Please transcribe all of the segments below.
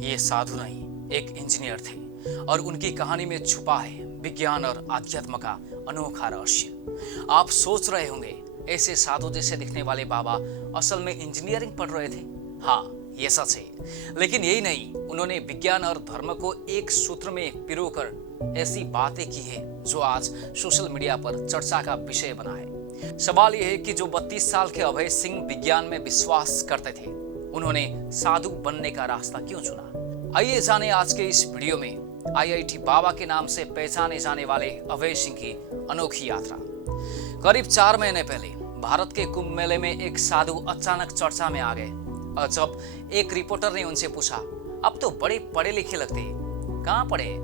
ये साधु नहीं, एक इंजीनियर थे और उनकी कहानी में छुपा है विज्ञान और आध्यात्म का अनोखा रहस्य। आप सोच रहे होंगे, ऐसे साधु जैसे दिखने वाले बाबा असल में इंजीनियरिंग पढ़ रहे थे। हाँ, ये सच है। लेकिन यही नहीं, उन्होंने विज्ञान और धर्म को एक सूत्र में पिरोकर ऐसी बातें की है जो आज सोशल मीडिया पर चर्चा का विषय बना है। सवाल यह है कि जो 32 साल के अभय सिंह विज्ञान में विश्वास करते थे, उन्होंने साधु बनने का रास्ता क्यों चुना? आइए जाने आज के इस वीडियो में आईआईटी बाबा के नाम से पहचाने जाने वाले अभय सिंह की अनोखी यात्रा। करीब 4 महीने पहले भारत के कुंभ मेले में एक साधु अचानक चर्चा में आ गए और जब एक रिपोर्टर ने उनसे पूछा, अब तो बड़े पढ़े लिखे लगते हैं, कहाँ पढ़े?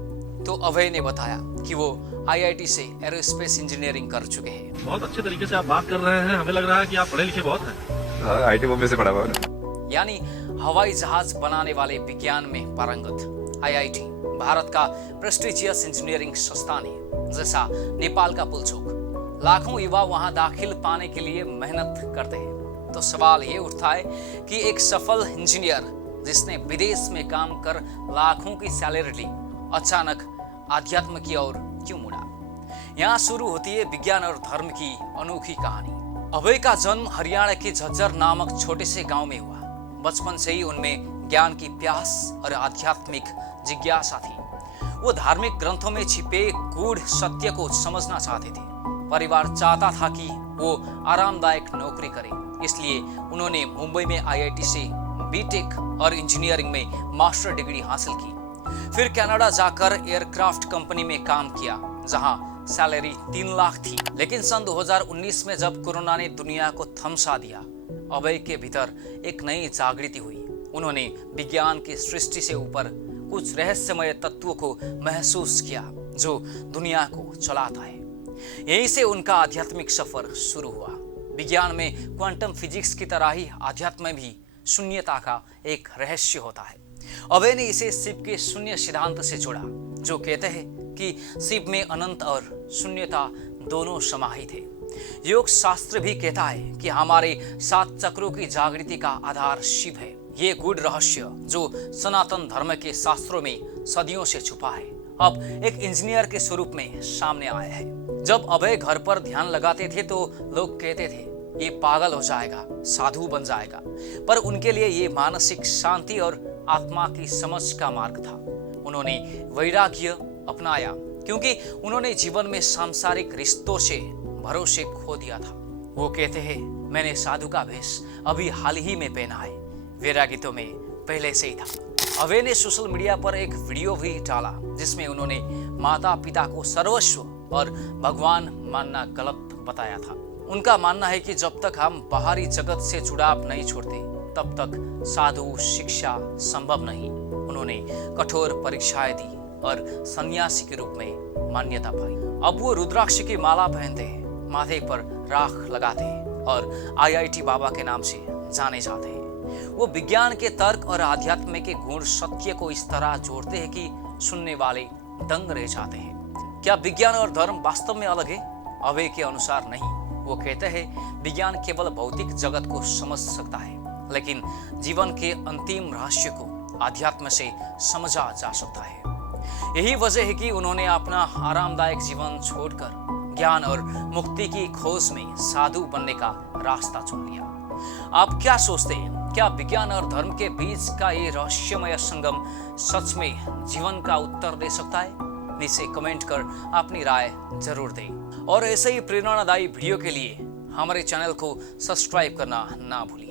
तो अभय ने बताया कि वो आईआईटी से एरोस्पेस इंजीनियरिंग कर चुके हैं। बहुत अच्छे तरीके से आप बात कर रहे हैं, हमें लग रहा है कि आप पढ़े लिखे बहुत हैं। आईटी बॉम्बे से पढ़ा हुआ है। यानी हवाई जहाज बनाने वाले विज्ञान में पारंगत। आईआईटी भारत का प्रेस्टिजियस इंजीनियरिंग संस्थान है, जैसा नेपाल का पुलचोक। लाखों युवा वहां दाखिल पाने के लिए मेहनत करते हैं। तो सवाल ये उठता है कि एक सफल इंजीनियर जिसने विदेश में काम कर लाखों की सैलरी ली, अचानक आध्यात्म की ओर क्यों मुड़ा? यहाँ शुरू होती है विज्ञान और धर्म की अनोखी कहानी। अभय का जन्म हरियाणा के झज्जर नामक छोटे से गांव में हुआ। बचपन से ही उनमें ज्ञान की प्यास और आध्यात्मिक जिज्ञासा थी। वो धार्मिक ग्रंथों में छिपे गूढ़ सत्य को समझना चाहते थे। परिवार चाहता था कि वो आरामदायक नौकरी करे, इसलिए उन्होंने मुंबई में आईआईटी से बीटेक और इंजीनियरिंग में मास्टर डिग्री हासिल की। फिर कनाडा जाकर एयरक्राफ्ट कंपनी में काम किया, जहां सैलरी 3 लाख थी। लेकिन सन 2019 में जब कोरोना ने दुनिया को थमसा दिया, अभय के भीतर एक नई जागृति हुई। उन्होंने विज्ञान की सृष्टि से ऊपर कुछ रहस्यमय तत्वों को महसूस किया जो दुनिया को चलाता है। यहीं से उनका आध्यात्मिक सफर शुरू हुआ। विज्ञान में क्वांटम फिजिक्स की तरह ही आध्यात्म में भी शून्यता का एक रहस्य होता है। अभय ने इसे शिव के शून्य सिद्धांत से जोड़ा, जो कहते हैं कि शिव में अनंत और शून्यता दोनों समाहित है। योग शास्त्र भी कहता है कि हमारे 7 चक्रों की जागृति का आधार शिव है। ये गूढ़ रहस्य जो सनातन धर्म के शास्त्रों में सदियों से छुपा है, अब एक इंजीनियर के स्वरूप में सामने आया है। जब अभय घर पर ध्यान लगाते थे तो लोग कहते थे, ये पागल हो जाएगा, साधु बन जाएगा। पर उनके लिए ये मानसिक शांति और आत्मा की समझ का मार्ग था। उन्होंने वैराग्य अपनाया क्योंकि उन्होंने जीवन में सांसारिक रिश्तों से भरोसे खो दिया था। वो कहते हैं, मैंने साधु का भेष अभी हाल ही में पहना है, वैराग्य तो में पहले से ही था। अभय ने सोशल मीडिया पर एक वीडियो भी डाला जिसमें उन्होंने माता पिता को सर्वस्व और भगवान मानना गलत बताया था। उनका मानना है कि जब तक हम बाहरी जगत से जुड़ाव नहीं छोड़ते, तब तक साधु शिक्षा संभव नहीं। उन्होंने कठोर परीक्षाएं दी और सन्यासी के रूप में मान्यता पाई। अब वो रुद्राक्ष की माला पहनते हैं, माथे पर राख लगाते हैं और आईआईटी बाबा के नाम से जाने जाते हैं। वो विज्ञान के तर्क और आध्यात्म के गूढ़ सत्य को इस तरह जोड़ते हैं कि सुनने वाले दंग रह जाते हैं। क्या विज्ञान और धर्म वास्तव में अलग है? अभय के अनुसार नहीं। वो कहते हैं, विज्ञान केवल भौतिक जगत को समझ सकता है, लेकिन जीवन के अंतिम रहस्य को आध्यात्म से समझा जा सकता है। यही वजह है कि उन्होंने अपना आरामदायक जीवन छोड़कर ज्ञान और मुक्ति की खोज में साधु बनने का रास्ता चुन लिया। आप क्या सोचते हैं? क्या विज्ञान और धर्म के बीच का ये रहस्यमय संगम सच में जीवन का उत्तर दे सकता है? नीचे कमेंट कर अपनी राय जरूर दें और ऐसे ही प्रेरणादायी वीडियो के लिए हमारे चैनल को सब्सक्राइब करना ना भूलिए।